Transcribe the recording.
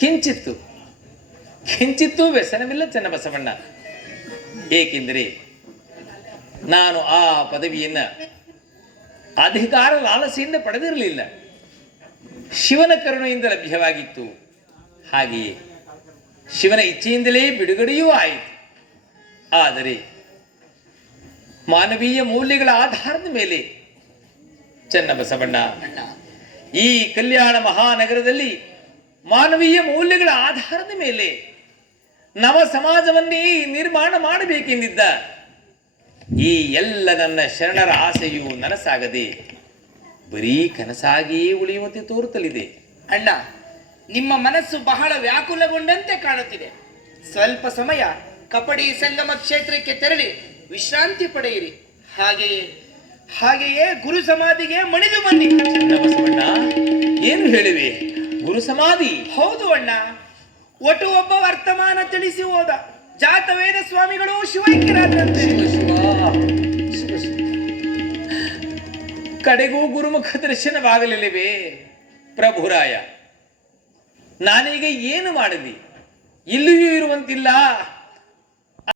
ಕಿಂಚಿತ್ತು ಕಿಂಚಿತ್ತೂ ವ್ಯಸನವಿಲ್ಲ ಚನ್ನಬಸವಣ್ಣ. ಏಕೆಂದರೆ ನಾನು ಆ ಪದವಿಯನ್ನು ಅಧಿಕಾರ ಲಾಲಸೆಯಿಂದ ಪಡೆದಿರಲಿಲ್ಲ, ಶಿವನ ಕರುಣೆಯಿಂದ ಲಭ್ಯವಾಗಿತ್ತು. ಹಾಗೆಯೇ ಶಿವನ ಇಚ್ಛೆಯಿಂದಲೇ ಬಿಡುಗಡೆಯೂ ಆಯಿತು. ಆದರೆ ಮಾನವೀಯ ಮೌಲ್ಯಗಳ ಆಧಾರದ ಮೇಲೆ ಚನ್ನಬಸವಣ್ಣ, ಈ ಕಲ್ಯಾಣ ಮಹಾನಗರದಲ್ಲಿ ಮಾನವೀಯ ಮೌಲ್ಯಗಳ ಆಧಾರದ ಮೇಲೆ ನವ ಸಮಾಜವನ್ನೇ ನಿರ್ಮಾಣ ಮಾಡಬೇಕೆಂದಿದ್ದ ಈ ಎಲ್ಲ ನನ್ನ ಶರಣರ ಆಸೆಯು ನನಸಾಗದೆ ಬರೀ ಕನಸಾಗಿಯೇ ಉಳಿಯುವಂತೆ ತೋರುತ್ತಲಿದೆ. ಅಣ್ಣ, ನಿಮ್ಮ ಮನಸ್ಸು ಬಹಳ ವ್ಯಾಕುಲಗೊಂಡಂತೆ ಕಾಣುತ್ತಿದೆ. ಸ್ವಲ್ಪ ಸಮಯ ಕಪಡಿ ಸಂಗಮ ಕ್ಷೇತ್ರಕ್ಕೆ ತೆರಳಿ ವಿಶ್ರಾಂತಿ ಪಡೆಯಿರಿ. ಹಾಗೆಯೇ ಗುರು ಸಮಾಧಿಗೆ ಮಣಿದು ಬನ್ನಿ. ಚನ್ನಬಸವಣ್ಣ, ಏನು ಹೇಳಿವೆ? ಗುರು ಸಮಾಧಿ? ಹೌದು ಅಣ್ಣ. ಒಟ್ಟು ಒಬ್ಬ ವರ್ತಮಾನ ತಿಳಿಸಿ ಹೋದ ಜಾತವೇದ ಸ್ವಾಮಿಗಳು ಶಿವೈಕ್ಯರಾದ್ರಂತೆ. ಕಡೆಗೂ ಗುರುಮುಖ ದರ್ಶನವಾಗಲಿಲ್ಲವೇ ಪ್ರಭುರಾಯ? ನಾನೀಗ ಏನು ಮಾಡಲಿ? ಇಲ್ಲಿಯೂ ಇರುವಂತಿಲ್ಲ,